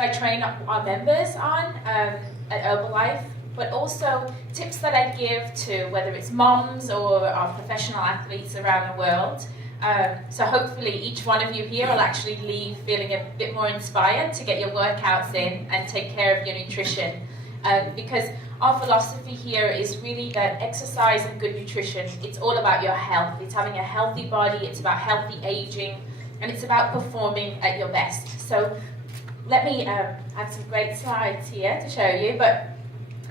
what I train our members on at Herbalife, but also tips that I give to whether it's moms or our professional athletes around the world. So hopefully each one of you here will actually leave feeling a bit more inspired to get your workouts in and take care of your nutrition. Because our philosophy here is really that exercise and good nutrition, it's all about your health. It's having a healthy body, it's about healthy aging, and it's about performing at your best. So let me add some great slides here to show you, but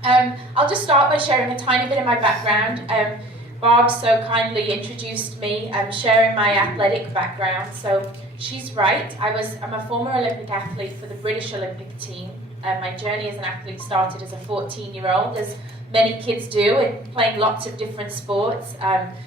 I'll just start by sharing a tiny bit of my background. Barb so kindly introduced me, sharing my athletic background. So she's right. I'm a former Olympic athlete for the British Olympic team. My journey as an athlete started as a 14-year-old, as many kids do, and playing lots of different sports.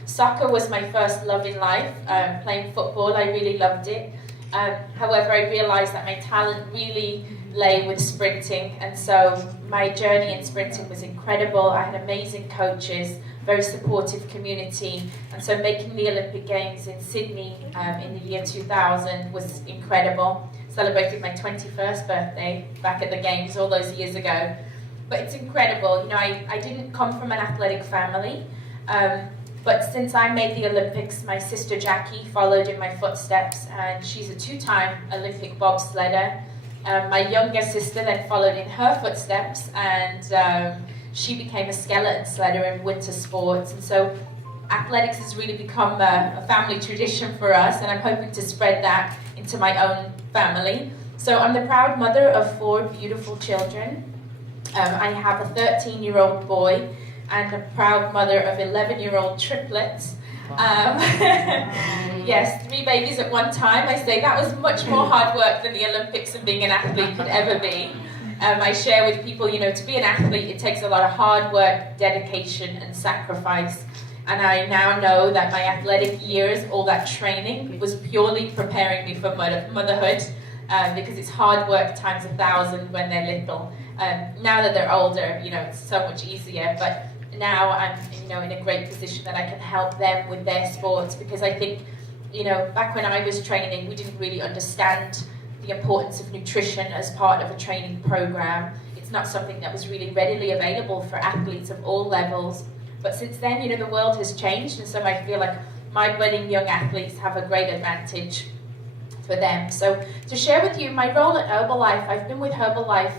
Soccer was my first love in life. Playing football, I really loved it. However, I realized that my talent really lay with sprinting, and so my journey in sprinting was incredible. I had amazing coaches, very supportive community, and so making the Olympic Games in Sydney in the year 2000 was incredible. Celebrated my 21st birthday back at the Games all those years ago. But it's incredible. You know, I didn't come from an athletic family, but since I made the Olympics, my sister Jackie followed in my footsteps, and she's a 2-time Olympic bobsledder. My younger sister then followed in her footsteps, and she became a skeleton sledder in winter sports. And so athletics has really become a family tradition for us, and I'm hoping to spread that into my own family. So I'm the proud mother of 4 beautiful children. I have a 13-year-old boy and a proud mother of 11-year-old triplets. Yes, 3 babies at one time. I say that was much more hard work than the Olympics and being an athlete could ever be. I share with people, you know, to be an athlete, it takes a lot of hard work, dedication, and sacrifice. And I now know that my athletic years, all that training, was purely preparing me for motherhood, because it's hard work times 1,000 when they're little. Now that they're older, you know, it's so much easier. But now I'm, you know, in a great position that I can help them with their sports, because I think, you know, back when I was training, we didn't really understand the importance of nutrition as part of a training program. It's not something that was really readily available for athletes of all levels. But since then, you know, the world has changed, and so I feel like my budding young athletes have a great advantage for them. So to share with you my role at Herbalife, I've been with Herbalife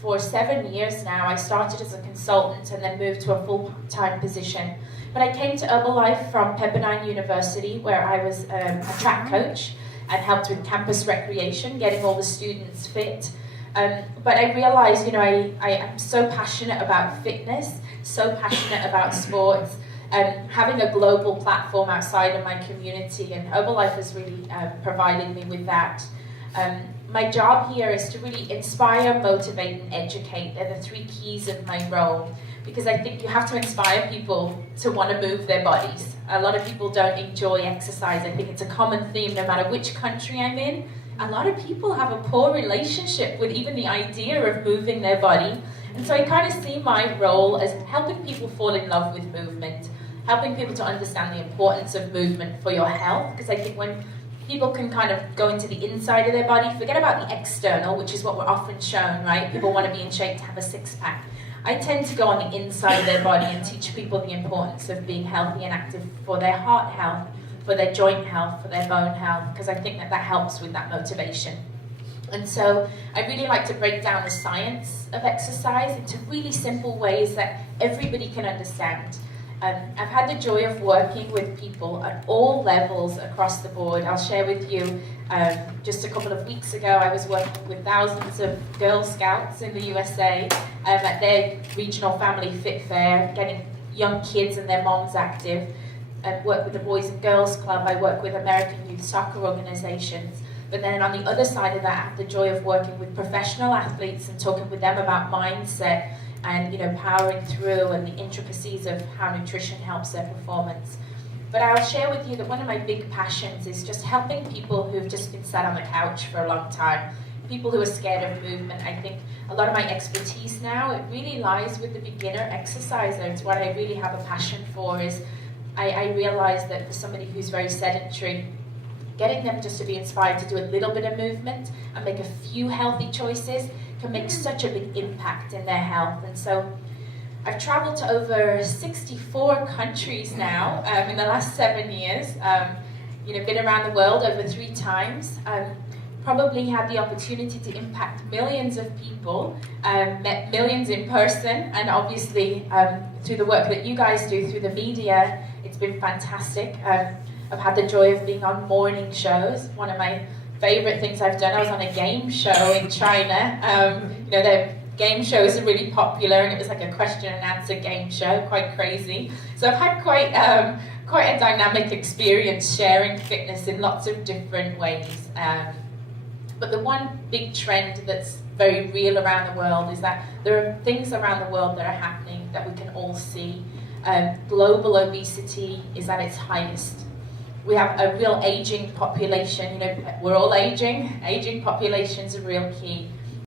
for 7 years now. I started as a consultant and then moved to a full-time position. But I came to Herbalife from Pepperdine University, where I was a track coach and helped with campus recreation, getting all the students fit. But I realized, you know, I'm so passionate about fitness, so passionate about sports, having a global platform outside of my community, and Herbalife has really provided me with that. My job here is to really inspire, motivate, and educate. They're the 3 keys of my role, because I think you have to inspire people to want to move their bodies. A lot of people don't enjoy exercise. I think it's a common theme no matter which country I'm in. A lot of people have a poor relationship with even the idea of moving their body. And so I kind of see my role as helping people fall in love with movement, helping people to understand the importance of movement for your health. Because I think when people can kind of go into the inside of their body, forget about the external, which is what we're often shown, right? People want to be in shape to have a six-pack. I tend to go on the inside of their body and teach people the importance of being healthy and active for their heart health, for their joint health, for their bone health, because I think that helps with that motivation. And so I really like to break down the science of exercise into really simple ways that everybody can understand. I've had the joy of working with people at all levels across the board. I'll share with you, just a couple of weeks ago, I was working with thousands of Girl Scouts in the USA at their regional family fit fair, getting young kids and their moms active. I work with the Boys and Girls Club, I work with American youth soccer organizations. But then on the other side of that, I have the joy of working with professional athletes and talking with them about mindset and, you know, powering through and the intricacies of how nutrition helps their performance. But I'll share with you that one of my big passions is just helping people who've just been sat on the couch for a long time, people who are scared of movement. I think a lot of my expertise now, it really lies with the beginner exerciser. It's what I really have a passion for. Is I realize that for somebody who's very sedentary, getting them just to be inspired to do a little bit of movement and make a few healthy choices can make such a big impact in their health. And so I've traveled to over 64 countries now in the last 7 years. Been around the world over 3 times. Probably had the opportunity to impact millions of people, met millions in person, and obviously through the work that you guys do through the media, it's been fantastic. I've had the joy of being on morning shows. One of my favorite things I've done, I was on a game show in China. The game shows are really popular, and it was like a question and answer game show, quite crazy. So I've had quite a dynamic experience sharing fitness in lots of different ways. But the one big trend that's very real around the world is that there are things around the world that are happening that we can all see. Global obesity is at its highest. We have a real aging population. We're all aging. Aging population's a real key.